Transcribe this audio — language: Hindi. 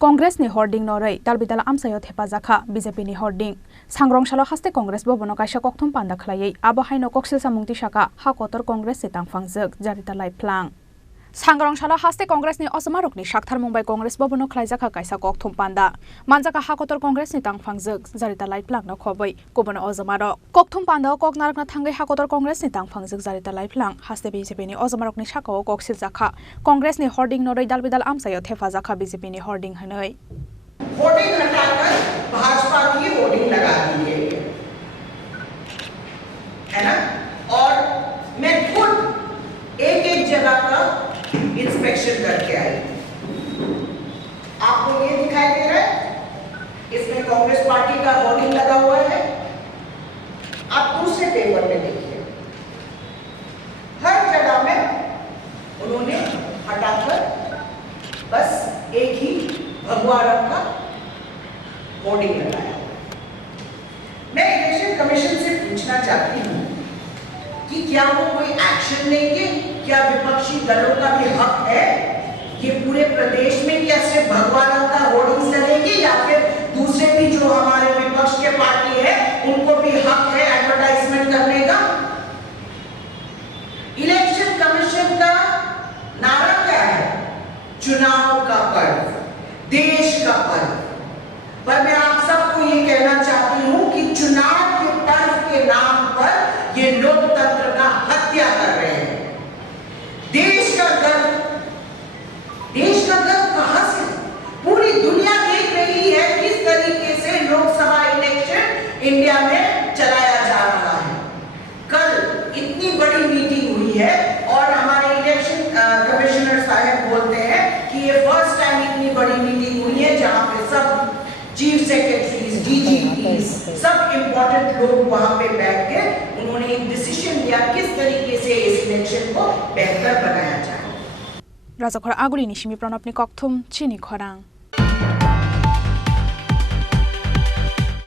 कांग्रेस नि होर्डिंग नरै दालबिदाल आमसायो हेफाजाखा बीजेपी नि होर्डिंग सांग्रंशालो हास्ते कांग्रेस भवनो कायसा कक्थुम पान्दा खलायै आबहायनो कक्सिल सामुंगति साका हाकोतर कांग्रेस सितां फांजक जारिता लाइफ्लां सांग्रंशालो हास्ते कांग्रेस नि असमारकनि साकथार मुंबाई कांग्रेस भवनो खलायजाखा कायसा कक्थुम पान्दा मानजाका हाकोतर कांग्रेस नि तां फांजक जारिता लाइफ्लां न खबै गुबुन अजमारक कक्थुम पान्दा ककनारकना थांगै हाकोतर कांग्रेस नि तां फांजक जारिता लाइफ्लां हास्ते बीजेपी नि असमारकनि साकाओ कक्सिल जाखा कांग्रेस नि होर्डिंग नरै दालबिदाल आमसायो हेफाजाखा बीजेपी नि होर्डिंग हनै होर्डिंग हटाकर भाजपा की होर्डिंग लगा दी गई है ना। और मैं खुद एक जगह का इंस्पेक्शन करके आई। आपको ये दिखाई दे रहा है, इसमें कांग्रेस पार्टी का होर्डिंग लगा हुआ है। आप दूसरे पेपर में देखिए, हर जगह में उन्होंने हटाकर बस एक ही भगवा रंग का होर्डिंग लगाया। मैं इलेक्शन कमीशन से पूछना चाहती हूँ कि क्या वो कोई एक्शन लेंगे? क्या विपक्षी दलों का भी हक है ये पूरे प्रदेश में क्या सिर्फ भगवा रंग का होर्डिंग्स लगेंगे, या फिर दूसरे भी जो हमारे विपक्ष के पार्टी है उनको भी हक है एडवर्टाइजमेंट करने का? इलेक्शन कमीशन का नारा क्या है? चुनाव का पर्व, देश का पर्व। पर मैं आप सबको ये कहना चाहती हूं कि चुनाव के पर्व के नाम पर ये लोकतंत्र का हत्या कर रहे हैं। देश का गर्व कहां से? पूरी दुनिया देख रही है किस तरीके से लोकसभा इलेक्शन इंडिया में चलाया जा रहा है। कल इतनी बड़ी मीटिंग हुई है और हमारे इलेक्शन कमिश्नर साहब बोलते हैं कि ये फर्स्ट टाइम इतनी बड़ी मीटिंग हुई है जहां पे सब चीफ सेक्रेटरीज, डीजीपीज, सब इम्पोर्टेंट लोग वहां पे बैठ के उन्होंने एक डिसीजन लिया किस तरीके से इस इलेक्शन को बेहतर बनाया जाए। राजाखर आगुरी निशिमी प्रणबनि कक्थुम चिनी खरां।